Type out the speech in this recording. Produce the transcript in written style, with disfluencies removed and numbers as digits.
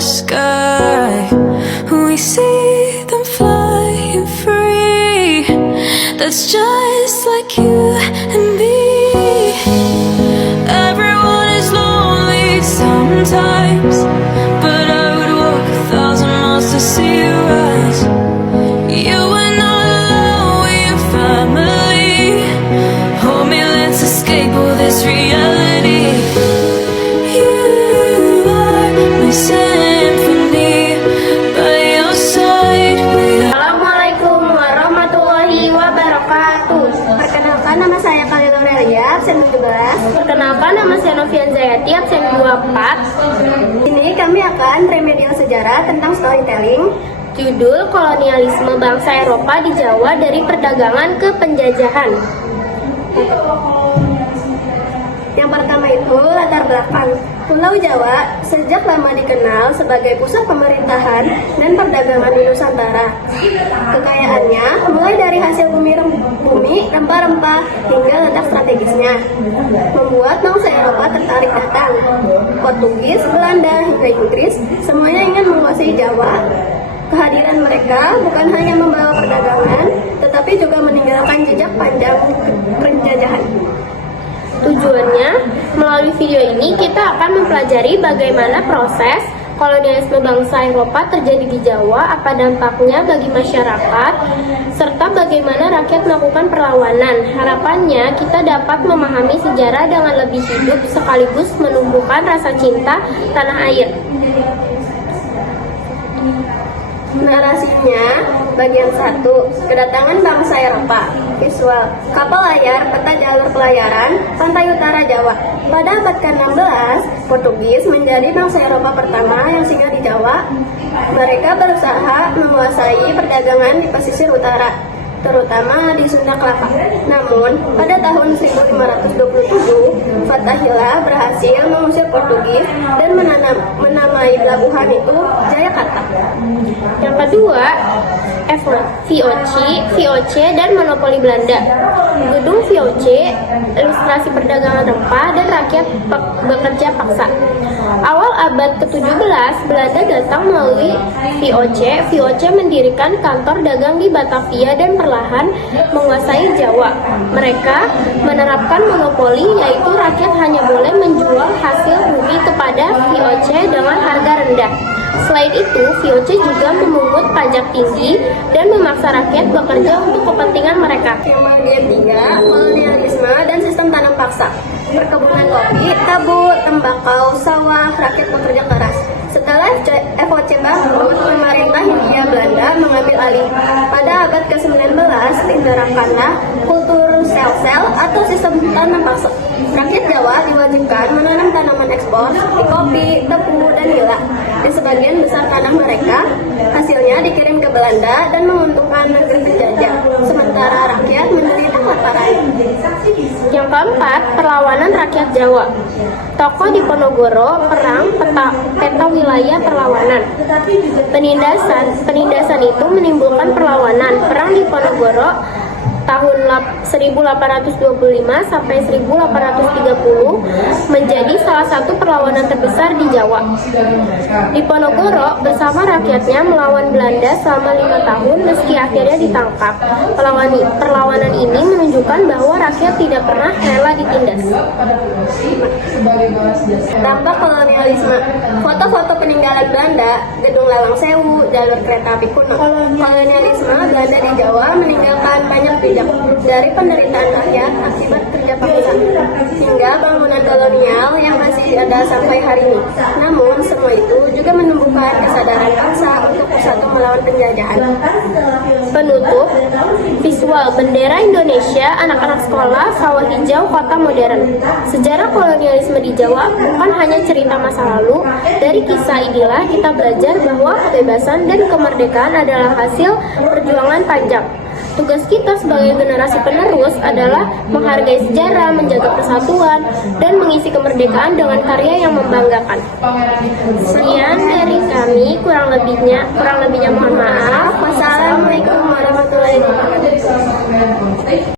the sky. We see them flying free. That's just like you and me. Everyone is lonely sometimes, but I would walk 1,000 miles to see you rise. You are not alone, we're family. Hold me, let's escape all this reality. You are my symphony. By your side we are. Assalamualaikum warahmatullahi wabarakatuh. Perkenalkan, nama saya Khalil Aurelia, absen 17. Perkenalkan, nama saya Novian Zayati, absen 24. Ini kami akan remedial sejarah tentang storytelling. Judul kolonialisme bangsa Eropa di Jawa dari perdagangan ke penjajahan. Yang pertama itu latar belakang. Pulau Jawa sejak lama dikenal sebagai pusat pemerintahan dan perdagangan di Nusantara. Kekayaannya mulai dari hasil bumi, rempah-rempah hingga letak strategisnya, membuat bangsa Eropa tertarik datang. Portugis, Belanda, hingga Inggris semuanya ingin menguasai Jawa. Kehadiran mereka bukan hanya membawa perdagangan, tetapi juga meninggalkan jejak panjang penjajahan. Tujuannya, melalui video ini kita akan mempelajari bagaimana proses kolonialisme bangsa Eropa terjadi di Jawa, apa dampaknya bagi masyarakat, serta bagaimana rakyat melakukan perlawanan. Harapannya kita dapat memahami sejarah dengan lebih hidup sekaligus menumbuhkan rasa cinta tanah air. Narasinya, bagian 1, kedatangan bangsa Eropa. Visual, kapal layar, peta jalur pelayaran, pantai utara Jawa. Pada abad ke-16, Portugis menjadi bangsa Eropa pertama yang singgah di Jawa. Mereka berusaha menguasai perdagangan di pesisir utara, terutama di Sunda Kelapa. Namun, pada tahun 1527, Fatahillah berhasil mengusir Portugis dan menamai pelabuhan itu Jayakarta. Yang kedua, VOC dan monopoli Belanda. Gedung VOC, ilustrasi perdagangan rempah dan rakyat bekerja paksa. Awal abad ke-17, Belanda datang melalui VOC. VOC mendirikan kantor dagang di Batavia dan perlahan menguasai Jawa. Mereka menerapkan monopoli, yaitu rakyat hanya boleh menjual hasil bumi kepada VOC dengan harga rendah. Selain itu, VOC juga memungut pajak tinggi dan memaksa rakyat bekerja untuk kepentingan mereka. Bagian 3, kolonialisme dan sistem tanam paksa. Perkebunan kopi, tabu, tembakau, sawah, rakyat bekerja keras. Setelah VOC bangkrut, pemerintah Hindia Belanda mengambil alih. Pada abad ke-19, diterapkanlah kultur sel-sel atau sistem tanam paksa. Rakyat Jawa diwajibkan menanam tanaman ekspor seperti kopi, tebu, dan nila. Di sebagian besar tanah mereka, hasilnya dikirim ke Belanda dan menguntungkan negeri penjajah, sementara rakyat menderita kelaparan. Yang keempat, perlawanan rakyat Jawa. Tokoh Diponegoro, perang, peta wilayah perlawanan. Penindasan itu menimbulkan perlawanan. Perang Diponegoro tahun 1825 sampai 1830 menjadi salah satu perlawanan terbesar di Jawa. Diponegoro bersama rakyatnya melawan Belanda selama 5 tahun meski akhirnya ditangkap. Perlawanan ini menunjukkan bahwa rakyat tidak pernah rela ditindas. Dampak kolonialisme. Foto-foto peninggalan Belanda, gedung Lawang Sewu, jalur kereta api kuno. Kolonialisme Belanda di Jawa meninggalkan banyak jejak, dari penderitaan rakyat akibat kerja paksa hingga bangunan kolonial yang masih ada sampai hari ini. Namun, semua itu juga menumbuhkan kesadaran bangsa untuk bersatu melawan penjajahan. Penutup, visual bendera Indonesia, anak-anak sekolah, sawah hijau, kota modern. Sejarah kolonialisme di Jawa bukan hanya cerita masa lalu. Dari kisah inilah kita belajar bahwa kebebasan dan kemerdekaan adalah hasil perjuangan panjang. Tugas kita sebagai generasi penerus adalah menghargai sejarah, menjaga persatuan, dan mengisi kemerdekaan dengan karya yang membanggakan. Sekian dari kami, kurang lebihnya mohon maaf. Wassalamualaikum warahmatullahi wabarakatuh.